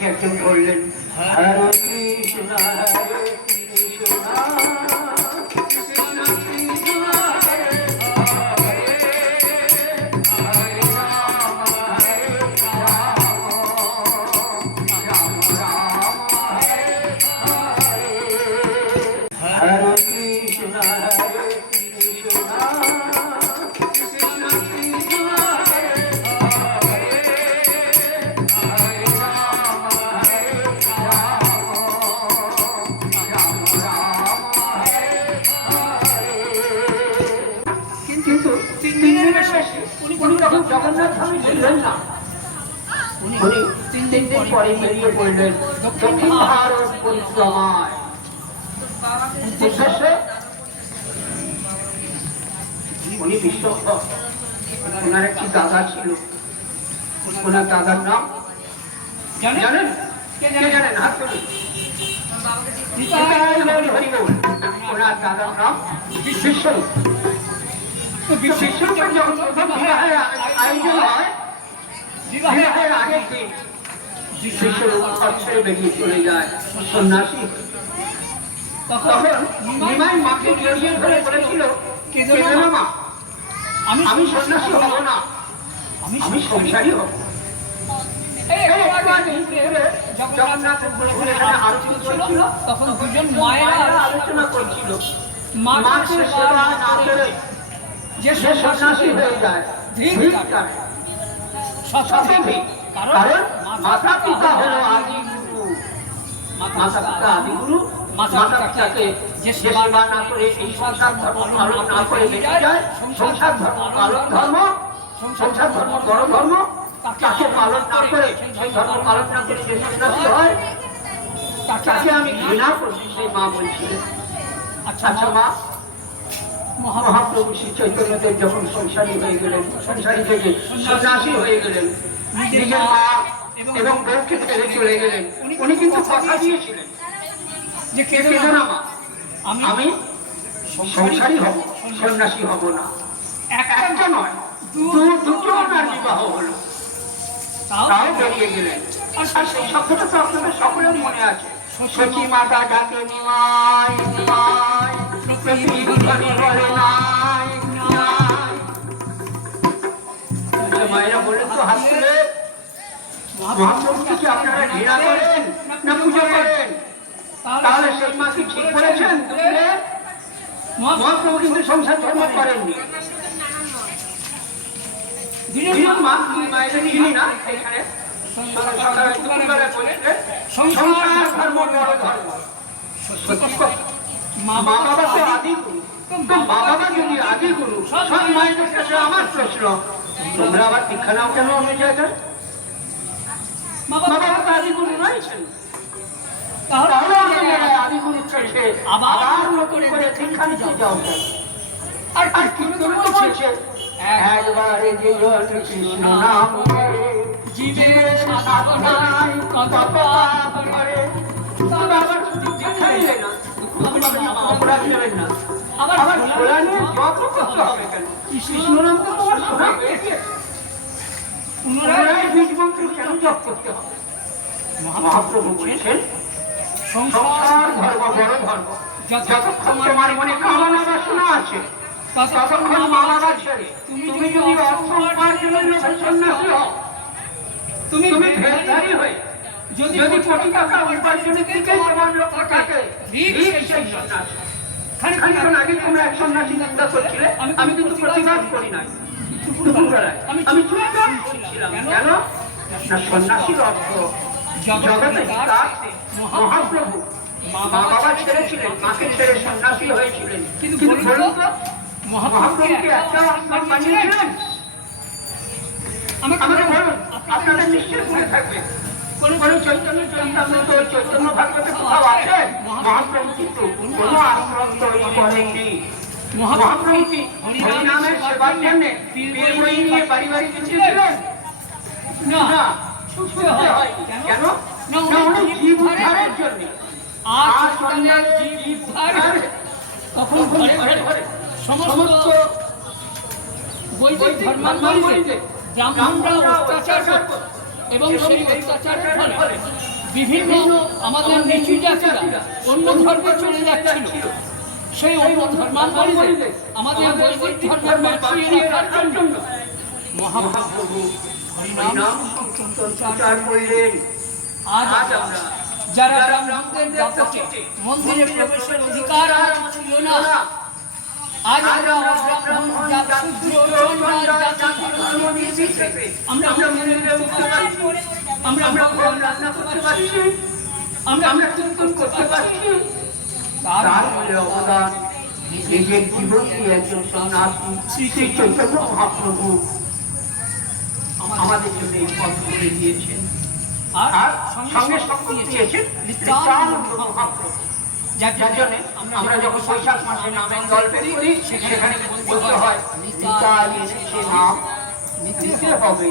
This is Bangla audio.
একটু বললেন হরে কৃষ্ণ হরে কৃষ্ণ। জগন্নাথ ধামে ছিলেন না। উনি তিন দিন পরে বেরিয়ে পড়লেন। দক্ষিণ ভারত পরিক্রমায়। উদ্দেশ্যে উনি বিশ্ব ওনার একটি দাদা ছিল। ওনার দাদার নাম জানেন? কে জানেন? হাত তুলুন। ওনার দাদার নাম বিশ্বরূপ তো যখন প্রথম বিবাহের আয়োজন হয় বিবাহের আগের দিন বিশ্বরূপ ঘর বেরিয়ে চলে যায় সন্ন্যাসী তখন নিমাই মাকে জড়িয়ে ধরে বলেছিল কেঁদো মা আমি সন্ন্যাসী হব না আমি সংসারী হব এখানে আরতি চলছিল তখন দুজন মায়েরা আলোচনা করছিল মাকে সেবা না করে যে সে সন্ন্যাসী হয়ে যায় ভিক করে। কারণ মাতা পিতা হলো আদি গুরু। মাতা পিতা আদি গুরু। মাতা পিতাকে যে সেবা না করে এই সংসার ধর্ম পালন না করে বেঁচে যায় সংসার ধর্ম পালন ধর্ম সংসার ধর্ম বড় ধর্ম তাকে পালন না করে সেই ধর্ম পালন না করে যে সন্ন্যাসী হয় তাকে আমি ঘৃণা করছি সেই মা বলছিলেন আচ্ছা আচ্ছা মা মহাপ্রভু শ্রী চৈতন্যদেব যখন সংসারী হয়ে গেলেন সংসারী থেকে সন্ন্যাসী হয়ে গেলেন নিজের মা এবং বউকে ছেড়ে চলে গেলেন উনি কিন্তু কথা দিয়েছিলেন যে কে না আমি আমি সংসারী হব সন্ন্যাসী হব না। একটা নয় দু দুটো ওনার বিবাহ হলো। তাও বেরিয়ে গেলেন। আর সেই শব্দটা তো আপনাদের সকলের মনে আছে। সচি মাতা ডাকে নিমাই নিমাই মায়েরা বলেন তো হাত তুলে মহাপ্রভুকে কি আপনারা ঘৃণা করেন না পুজো করেন তাহলে সেই মা কি ঠিক বলেছেন মহাপ্রভু কিন্তু সংসার, ধর্ম করেননি মা দুই চিনি না এখানে সংসার ধর্ম বড় ধর্ম। মা বাবা তো আদি গুরু মা বাবা যদি আদি গুরু সব মায়েদের কাছে আমার প্রশ্ন তোমরা আবার দীক্ষা নাও কেন অন্য জায়গায় মা বাবা তো আদি গুরু রয়েছেন তাহলে আপনারা আদি গুরুর কাছে আবার নতুন করে দীক্ষা নিতে যাও। আর বলছে? একবারে জীবন কৃষ্ণ নাম জীবের সাধনায় কত অপরাধ নেবেন না আবার আবার খোলা নিয়ে জপ করতে হবে কেন কৃষ্ণ নাম তো তোমার শোনা পুনরায় বীজ মন্ত্র কেন জপ করতে হবে মহাপ্রভু বলেছেন সংসার ধর্ম বড় ধর্ম যতক্ষণ তোমার মনে কামনা বাসনা আছে ততক্ষণ মা বাবা তুমি যদি অর্থ উপার্জনের লোভে সন্ন্যাসী হও তুমি তুমি ভেদধারী হয়ে যদি কোটি টাকা উপার্জনের দিকে তোমার লক্ষ্য থাকে ভিক সেই সন্ন্যাসী খানিক্ষণ আগে তোমরা এক সন্ন্যাসী নিন্দা করছিলে? আমি কিন্তু প্রতিবাদ করি নাই। দুপুরবেলায়। আমি চুপচাপ করছিলাম কেন? না সন্ন্যাসীর অর্থ। জগতে মহাপ্রভু। মা বাবা ছেড়েছিলেন মাকে ছেড়ে সন্ন্যাসী হয়েছিলেন। কিন্তু বলুন তো মহাপ্রভুকে একটা আসমান বানিয়েছিলেন আমাকে বলুন আপনাদের নিশ্চয় মনে থাকবে। কোন কোন চৈতন্য চৈতন্য চৈতন্য ভাগবতে কোথাও আছে? মহাপ্রভু কিন্তু কোন আশ্রম তৈরি করেননি মহাপ্রভু কি হরিনামের সেবার জন্য বীর বই নিয়ে বাড়ি বাড়ি ছুটেছিলেন না। কেন? না উনি জীব উদ্ধারের জন্য। আর সন্ন্যাস জীব উদ্ধারে। তখন ঘরে ঘরে সমস্ত বৈদিক ধর্মাবলীতে ব্রাহ্মণরা অত্যাচার করত। এবং সেই অত্যাচারের ফলে বিভিন্ন আমাদের নিচু জাতিরা অন্য ধর্মে চলে যাচ্ছিল। সেই অন্য ধর্মাবলীতে আমাদের বৈদিক ধর্মের বাঁচিয়ে জন্য মহাপ্রভু যারা দাপটে মন্দিরে প্রবেশের অধিকার আর ছিল না আজ আমরা ব্রাহ্মণ জাত শূদ্র চণ্ডাল জাতি ধর্ম নির্বিশেষে আমরা মন্দিরে উঠতে পারছি আমরা ভগবান রান্না করতে পারছি আমরা আমরা কীর্তন করতে পারছি তার মূল্যে অবদান নিজের জীবন একজন সন্ন্যাসী শ্রী চৈতন্য মহাপ্রভু আমাদের জন্য এই পথ করে দিয়েছেন। আর সঙ্গে শক্তি দিয়েছেন। মহাপ্রভু। যার জন্য আমরা যখন বৈশাখ মাসে নামের দল সেখানে বলতে হয় নিতে হবে